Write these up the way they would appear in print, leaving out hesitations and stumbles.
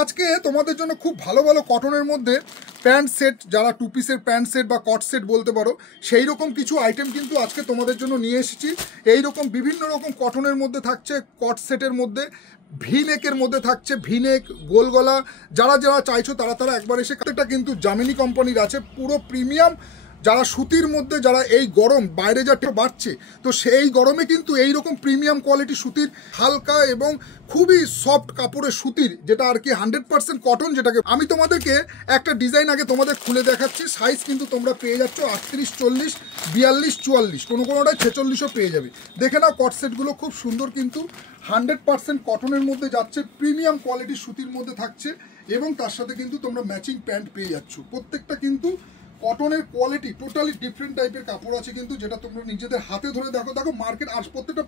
আজকে তোমাদের জন্য খুব ভালো ভালো কটনের মধ্যে প্যান্ট সেট, যারা টু পিসের প্যান্ট সেট বা কট সেট বলতে পারো, সেই রকম কিছু আইটেম কিন্তু আজকে তোমাদের জন্য নিয়ে এসেছি। এই রকম বিভিন্ন রকম কটনের মধ্যে থাকছে, কট সেটের মধ্যে ভিনেকের মধ্যে থাকছে, ভিনেক গোল গলা, যারা যারা চাইছো তারা তারা একবার এসে। এটা কিন্তু জামিনী কোম্পানির আছে, পুরো প্রিমিয়াম। যারা সুতির মধ্যে, যারা এই গরম বাইরে যা বাড়ছে, তো সেই গরমে কিন্তু এই রকম প্রিমিয়াম কোয়ালিটি সুতির, হালকা এবং খুবই সফট কাপড়ের সুতির, যেটা আর কি 100% কটন, যেটাকে আমি তোমাদেরকে একটা ডিজাইন আগে তোমাদের খুলে দেখাচ্ছি। সাইজ কিন্তু তোমরা পেয়ে যাচ্ছ 38, 40, 42, 44, কোনোটায় 46ও পেয়ে যাবে। দেখে নাও কট সেটগুলো খুব সুন্দর, কিন্তু 100% কটনের মধ্যে যাচ্ছে, প্রিমিয়াম কোয়ালিটির সুতির মধ্যে থাকছে, এবং তার সাথে কিন্তু তোমরা ম্যাচিং প্যান্ট পেয়ে যাচ্ছ। প্রত্যেকটা কিন্তু কটনের কোয়ালিটি টোটালি ডিফারেন্ট টাইপের কাপড় আছে, কিন্তু যেটা তোমরা নিজেদের হাতে ধরে দেখো মার্কেট। আর প্রত্যেকটা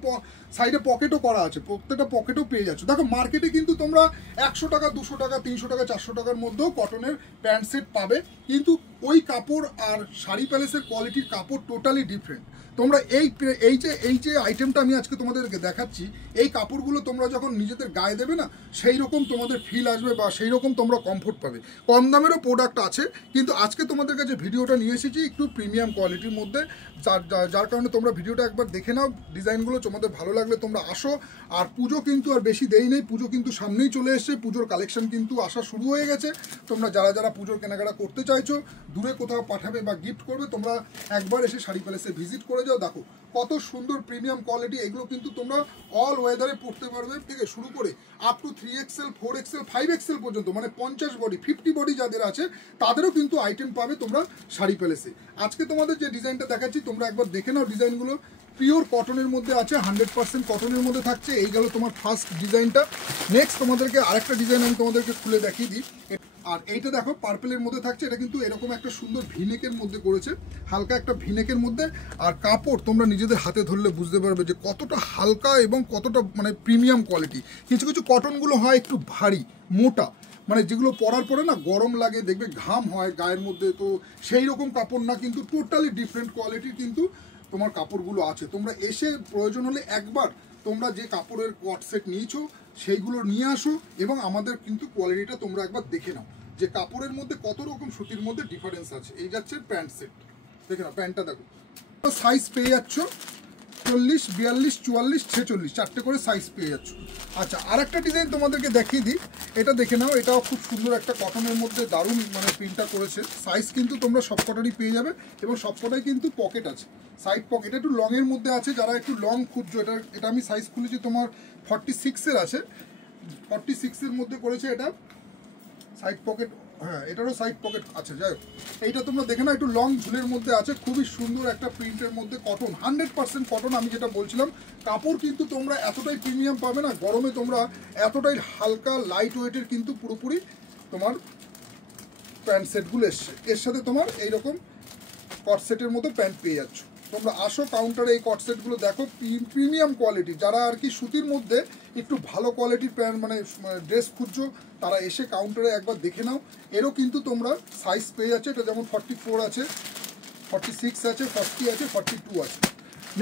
সাইডে পকেটও করা আছে, প্রত্যেকটা পকেটও পেয়ে যাচ্ছ। দেখো মার্কেটে কিন্তু তোমরা 100 টাকা, 200 টাকা, 300 টাকা, 400 টাকার মধ্যেও কটনের প্যান্ট সেট পাবে, কিন্তু ওই কাপড় আর শাড়ি প্যালেসের কোয়ালিটির কাপড় টোটালি ডিফারেন্ট। তোমরা এই যে আইটেমটা আমি আজকে তোমাদেরকে দেখাচ্ছি, এই কাপড়গুলো তোমরা যখন নিজেদের গায়ে দেবে না, সেই রকম তোমাদের ফিল আসবে বা সেই রকম তোমরা কমফোর্ট পাবে। কম দামেরও প্রোডাক্ট আছে, কিন্তু আজকে তোমাদের কাছে ভিডিওটা নিয়ে এসেছি একটু প্রিমিয়াম কোয়ালিটির মধ্যে, যার কারণে তোমরা ভিডিওটা একবার দেখে নাও। ডিজাইনগুলো তোমাদের ভালো লাগলে তোমরা আসো। আর পুজো কিন্তু আর বেশি দেরি নেই, পুজো কিন্তু সামনেই চলে এসছে, পুজোর কালেকশন কিন্তু আসা শুরু হয়ে গেছে। তোমরা যারা পুজোর কেনাকাটা করতে চাইছো, দূরে কোথাও পাঠাবে বা গিফট করবে, তোমরা একবার এসে শাড়ি প্যালেসে ভিজিট করে যাও। দেখো কত সুন্দর প্রিমিয়াম কোয়ালিটি, এগুলো কিন্তু তোমরা অল ওয়েদারে পরতে পারবে, থেকে শুরু করে up to 3XL, 4XL, 5XL পর্যন্ত, মানে 50 বডি, 50 বডি যাদের আছে তাদেরও কিন্তু আইটেম পাবে তোমরা শাড়ি প্যালেসে। আজকে তোমাদের যে ডিজাইনটা দেখাচ্ছি তোমরা একবার দেখে নাও। ডিজাইনগুলো পিওর কটনের মধ্যে আছে, 100% কটনের মধ্যে থাকছে। এই গেল তোমার ফার্স্ট ডিজাইনটা। নেক্সট তোমাদেরকে আরেকটা ডিজাইন আমি তোমাদেরকে খুলে দেখিয়ে দিই। আর এইটা দেখো পার্পেলের মধ্যে থাকছে, এটা কিন্তু এরকম একটা সুন্দর ভিনেকের মধ্যে করেছে, হালকা একটা ভিনেকের মধ্যে। আর কাপড় তোমরা নিজেদের হাতে ধরলে বুঝতে পারবে যে কতটা হালকা এবং কতটা মানে প্রিমিয়াম কোয়ালিটি। কিছু কিছু কটনগুলো হয় একটু ভারী, মোটা, মানে যেগুলো পরার পরে না গরম লাগে, দেখবে ঘাম হয় গায়ের মধ্যে, তো সেই রকম কাপড় না, কিন্তু টোটালি ডিফারেন্ট কোয়ালিটির কিন্তু তোমার কাপড়গুলো আছে। তোমরা এসে প্রয়োজন হলে একবার তোমরা যে কাপড়ের কট সেট নিয়েছো সেইগুলো নিয়ে আসো, এবং আমাদের কিন্তু কোয়ালিটিটা তোমরা একবার দেখে নাও যে কাপড়ের মধ্যে কত রকম সুতির মধ্যে ডিফারেন্স আছে। এই যাচ্ছে প্যান্ট সেট, দেখে নাও প্যান্টটা দেখো। সাইজ পেয়ে যাচ্ছ 40, 42, 44, 46, চারটে করে সাইজ পেয়ে যাচ্ছ। আচ্ছা, আর একটা ডিজাইন তোমাদেরকে দেখিয়ে দিই, এটা দেখে নাও। এটাও খুব সুন্দর একটা কটনের মধ্যে দারুণ মানে প্রিন্টটা করেছে। সাইজ কিন্তু তোমরা সবকটারই পেয়ে যাবে, এবং সবকটাই কিন্তু পকেট আছে, সাইড পকেট একটু লংয়ের মধ্যে আছে। যারা একটু লং খুঁজছো, এটা আমি সাইজ খুলেছি তোমার 46-এর আছে, 46-এর মধ্যে করেছে এটা। সাইড পকেট, হ্যাঁ এটারও সাইড পকেট আছে। যাই হোক, এইটা তোমরা দেখে না, একটু লং ঝুলের মধ্যে আছে, খুবই সুন্দর একটা প্রিন্টের মধ্যে, কটন, 100% কটন। আমি যেটা বলছিলাম, কাপড় কিন্তু তোমরা এতটাই প্রিমিয়াম পাবে না, গরমে তোমরা এতটাই হালকা লাইট ওয়েটের কিন্তু পুরোপুরি তোমার প্যান্ট সেটগুলো এসছে। এর সাথে তোমার এইরকম কট সেটের মতো প্যান্ট পেয়ে যাচ্ছ। তোমরা আসো কাউন্টারে, এই কট সেটগুলো দেখো, প্রিমিয়াম কোয়ালিটি। যারা আর কি সুতির মধ্যে একটু ভালো কোয়ালিটির প্যান্ট মানে ড্রেস খুঁজছো, তারা এসে কাউন্টারে একবার দেখে নাও। এরও কিন্তু তোমরা সাইজ পেয়ে যাচ্ছে, এটা যেমন 44 আছে, 46 আছে, 40 আছে, 42 আছে।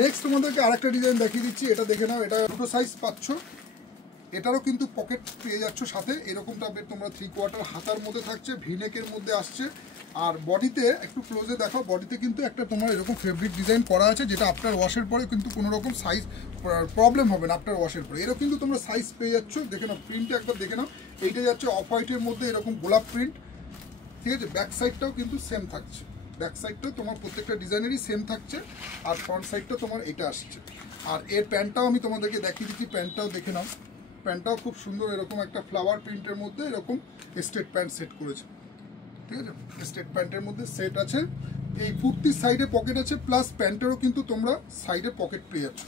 নেক্সট তোমাদেরকে আরেকটা ডিজাইন দেখিয়ে দিচ্ছি, এটা দেখে নাও। এটা দুটো সাইজ পাচ্ছ, এটারও কিন্তু পকেট পেয়ে যাচ্ছ সাথে। এরকম টাইপের তোমরা 3/4 হাতার মধ্যে থাকছে, ভিনেকের মধ্যে আসছে। আর বডিতে একটু ক্লোজে দেখো, বডিতে কিন্তু একটা তোমার এরকম ফেব্রিক ডিজাইন করা আছে, যেটা আফটার ওয়াশের পরে কিন্তু কোনো রকম সাইজ প্রবলেম হবে না আফটার ওয়াশের পরে। এরও কিন্তু তোমরা সাইজ পেয়ে যাচ্ছ, দেখে নাও প্রিন্টটা একবার দেখে নাও। এইটা যাচ্ছে অফ হোয়াইটের মধ্যে এরকম গোলাপ প্রিন্ট, ঠিক আছে। ব্যাক সাইডটাও কিন্তু সেম থাকছে, ব্যাক সাইডটাও তোমার প্রত্যেকটা ডিজাইনেরই সেম থাকছে, আর ফ্রন্ট সাইডটা তোমার এটা আসছে। আর এর প্যান্টটাও আমি তোমাদেরকে দেখিয়ে দিচ্ছি, প্যান্টটাও দেখে নাও। প্যান্টটাও খুব সুন্দর, এরকম একটা ফ্লাওয়ার প্রিন্টের মধ্যে এরকম স্ট্রেট প্যান্ট সেট করেছে, ঠিক আছে। স্ট্রেট প্যান্টের মধ্যে সেট আছে, এই কুর্তির সাইডে পকেট আছে, প্লাস প্যান্টেরও কিন্তু তোমরা সাইডে পকেট পেয়ে যাচ্ছ।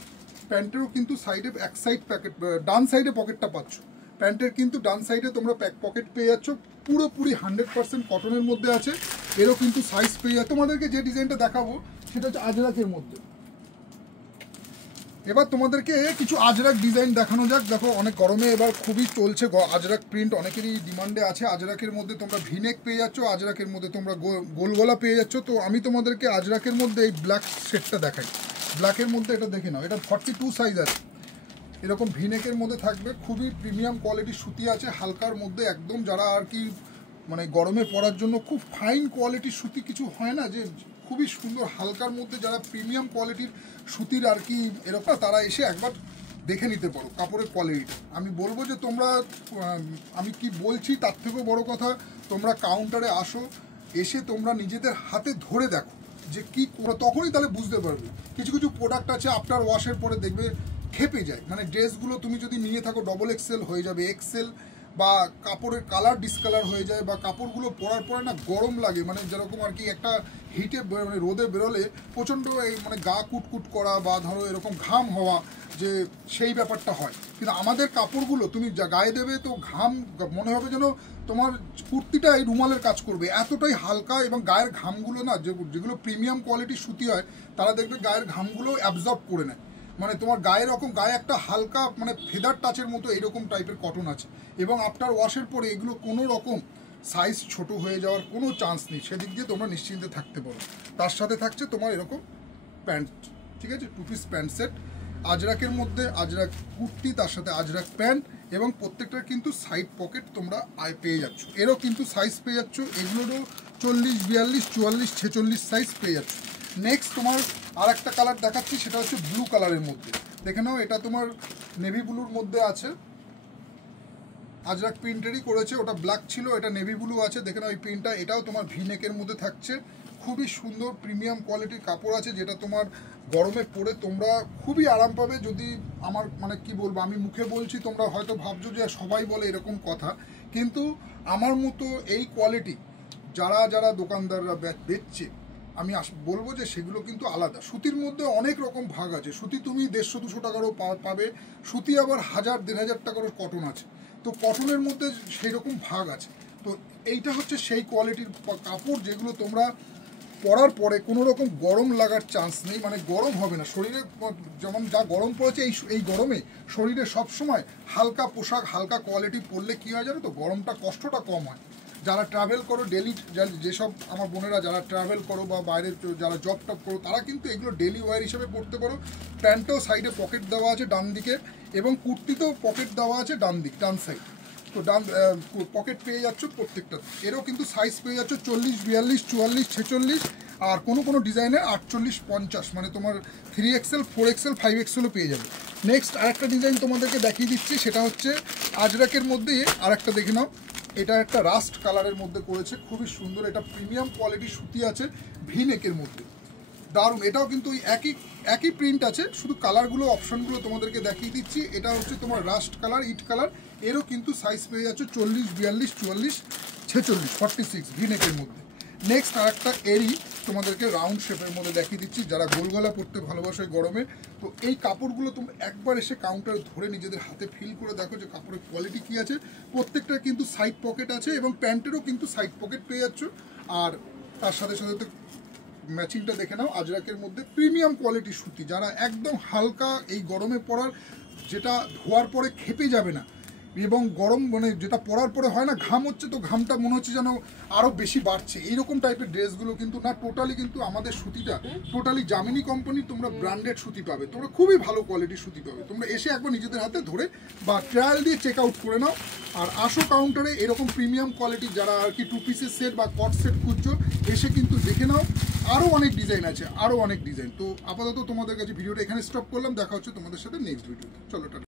প্যান্টেরও কিন্তু সাইডে এক সাইড প্যাকেট, ডান সাইডে পকেটটা পাচ্ছ। প্যান্টের কিন্তু ডান সাইডে তোমরা পকেট পেয়ে যাচ্ছ, পুরোপুরি 100% কটনের মধ্যে আছে। এরও কিন্তু সাইজ পেয়ে যাচ্ছে। তোমাদেরকে যে ডিজাইনটা দেখাবো সেটা হচ্ছে আজরাকের মধ্যে। এবার তোমাদেরকে কিছু আজরাক ডিজাইন দেখানো যাক। দেখো অনেক গরমে এবার খুবই চলছে আজরাক প্রিন্ট, অনেকেরই ডিমান্ডে আছে। আজরাকের মধ্যে তোমরা ভিনেক পেয়ে যাচ্ছ, আজরাকের মধ্যে তোমরা গোল গলা পেয়ে যাচ্ছ। তো আমি তোমাদেরকে আজরাকের মধ্যে এই ব্ল্যাক শেডটা দেখাই, ব্ল্যাকের মধ্যে এটা দেখে নাও। এটা 42 সাইজ আছে, এরকম ভিনেকের মধ্যে থাকবে, খুবই প্রিমিয়াম কোয়ালিটির সুতি আছে, হালকার মধ্যে একদম, যারা আর কি মানে গরমে পরার জন্য খুব ফাইন কোয়ালিটির সুতি কিছু হয় না, যে খুবই সুন্দর হালকার মধ্যে যারা প্রিমিয়াম কোয়ালিটির সুতির আর কি এরকম, তারা এসে একবার দেখে নিতে পারো কাপড়ের কোয়ালিটিটা। আমি বলবো যে তোমরা, আমি কি বলছি তার থেকেও বড় কথা, তোমরা কাউন্টারে আসো, এসে তোমরা নিজেদের হাতে ধরে দেখো যে কি, তখনই তাহলে বুঝতে পারবে। কিছু কিছু প্রোডাক্ট আছে আফটার ওয়াশের পরে দেখবে খেপে যায়, মানে ড্রেসগুলো তুমি যদি নিয়ে থাকো ডবল এক্সেল হয়ে যাবে এক্সেল, বা কাপড়ের কালার ডিসকালার হয়ে যায়, বা কাপড়গুলো পরার পরে না গরম লাগে, মানে যেরকম আর কি একটা হিটে মানে রোদে বেরোলে প্রচণ্ড মানে গা কুটকুট করা বা ধরো এরকম ঘাম হওয়া, যে সেই ব্যাপারটা হয়। কিন্তু আমাদের কাপড়গুলো তুমি যা গায়ে দেবে তো ঘাম মনে হবে যেন তোমার কুর্তিটা এই রুমালের কাজ করবে, এতটাই হালকা। এবং গায়ের ঘামগুলো না, যেগুলো প্রিমিয়াম কোয়ালিটির সুতি হয় তারা দেখবে গায়ের ঘামগুলো অ্যাবজর্ব করে নেয়, মানে তোমার গায়ে একটা হালকা মানে ফেদার টাচের মতো এইরকম টাইপের কটন আছে। এবং আফটার ওয়াশের পরে এগুলো কোনো রকম সাইজ ছোট হয়ে যাওয়ার কোনো চান্স নেই, সেদিক দিয়ে তোমরা নিশ্চিন্তে থাকতে পারো। তার সাথে থাকছে তোমার এরকম প্যান্ট, ঠিক আছে, 2 পিস প্যান্ট সেট, আজরাকের মধ্যে আজরাক কুর্তি, তার সাথে আজরাক প্যান্ট, এবং প্রত্যেকটার কিন্তু সাইড পকেট তোমরা পেয়ে যাচ্ছ। এরও কিন্তু সাইজ পেয়ে যাচ্ছ, এগুলোরও 40, 42, 44, 46 সাইজ পেয়ে যাচ্ছ। নেক্সট তোমার আর একটা কালার দেখাচ্ছি, সেটা হচ্ছে ব্লু কালারের মধ্যে। দেখে নাও, এটা তোমার নেভি ব্লুর মধ্যে আছে, আজরাক প্রিন্টেরই করেছে, ওটা ব্ল্যাক ছিল, এটা নেভি ব্লু আছে। দেখে নাও এই প্রিন্টটা, এটাও তোমার ভি নেকের মধ্যে থাকছে, খুবই সুন্দর প্রিমিয়াম কোয়ালিটির কাপড় আছে, যেটা তোমার গরমে পরে তোমরা খুবই আরাম পাবে। যদি আমার মানে কি বলবো, আমি মুখে বলছি, তোমরা হয়তো ভাবছো যে সবাই বলে এরকম কথা, কিন্তু আমার মতো এই কোয়ালিটি যারা যারা দোকানদাররা বেচছে, আমি বলবো যে সেগুলো কিন্তু আলাদা। সুতির মধ্যে অনেক রকম ভাগ আছে, সুতি তুমি 150-200 টাকারও পাবে, সুতি আবার 1000-1500 টাকারও কটন আছে, তো কটনের মধ্যে সেই রকম ভাগ আছে। তো এইটা হচ্ছে সেই কোয়ালিটির কাপড় যেগুলো তোমরা পরার পরে কোনো রকম গরম লাগার চান্স নেই, মানে গরম হবে না শরীরে। যেমন যা গরম পড়েছে এই গরমে শরীরে সবসময় হালকা পোশাক হালকা কোয়ালিটি পরলে কী হয় জানো তো, গরমটা কষ্টটা কম হয়। যারা ট্রাভেল করো ডেলি, যেসব আমার বোনেরা যারা ট্রাভেল করো বা বাইরে যারা জব টপ করো, তারা কিন্তু এগুলো ডেলি ওয়্যার হিসেবে পরতে পারো। প্যান্টেও সাইডে পকেট দেওয়া আছে ডান দিকে, এবং কুর্তিতেও পকেট দেওয়া আছে ডান সাইড, তো ডান পকেট পেয়ে যাচ্ছ প্রত্যেকটা। এরও কিন্তু সাইজ পেয়ে যাচ্ছ 40, 42, 44, 46, আর কোনো ডিজাইনের 48, 50, মানে তোমার 3XL, 4XL, 5XLও পেয়ে যাবে। নেক্সট আরেকটা ডিজাইন তোমাদেরকে দেখিয়ে দিচ্ছি, সেটা হচ্ছে আজরাকের মধ্যে আরেকটা দেখে নাও, এটা একটা রাস্ট কালারের মধ্যে করেছে, খুবই সুন্দর, এটা প্রিমিয়াম কোয়ালিটির সুতি আছে, ভি নেকের মধ্যে, দারুণ। এটাও কিন্তু একই প্রিন্ট আছে, শুধু কালারগুলো অপশনগুলো তোমাদেরকে দেখিয়ে দিচ্ছি। এটা হচ্ছে তোমার রাস্ট কালার, ইট কালার, এরও কিন্তু সাইজ পেয়ে যাচ্ছে 40, 42, 44, 46, 46 ভি নেকের মধ্যে। নেক্সট আরেকটা এরি তোমাদেরকে রাউন্ড শেপের মধ্যে দেখিয়ে দিচ্ছি, যারা গোল গলা পরতে ভালোবাসে গরমে, তো এই কাপড়গুলো তোমরা একবার এসে কাউন্টারে ধরে নিজেদের হাতে ফিল করে দেখো যে কাপড়ের কোয়ালিটি কী আছে। প্রত্যেকটার কিন্তু সাইড পকেট আছে, এবং প্যান্টেরও কিন্তু সাইড পকেট পেয়ে যাচ্ছ। আর তার সাথে সাথে তো ম্যাচিংটা দেখে নাও, আজরাকের মধ্যে প্রিমিয়াম কোয়ালিটির সুতি, যারা একদম হালকা এই গরমে পরার, যেটা ধোয়ার পরে খেপে যাবে না, এবং গরম মানে যেটা পরার পরে হয় না ঘাম হচ্ছে, তো ঘামটা মনে হচ্ছে যেন আরও বেশি বাড়ছে, এইরকম টাইপের ড্রেসগুলো কিন্তু না, টোটালি কিন্তু আমাদের সুতিটা টোটালি জামিনী কোম্পানির তোমরা ব্র্যান্ডেড সুতি পাবে, তোমরা খুবই ভালো কোয়ালিটির সুতি পাবে। তোমরা এসে একবার নিজেদের হাতে ধরে বা ট্রায়াল দিয়ে চেক আউট করে নাও, আর আসো কাউন্টারে। এরকম প্রিমিয়াম কোয়ালিটি যারা আর কি 2 পিসের সেট বা কট সেট খুঁজছো, এসে কিন্তু দেখে নাও, আরও অনেক ডিজাইন আছে, আরও অনেক ডিজাইন। তো আপাতত তোমাদের কাছে ভিডিওটা এখানে স্টপ করলাম, দেখা হচ্ছে তোমাদের সাথে নেক্সট ভিডিওতে, চলো টাটা।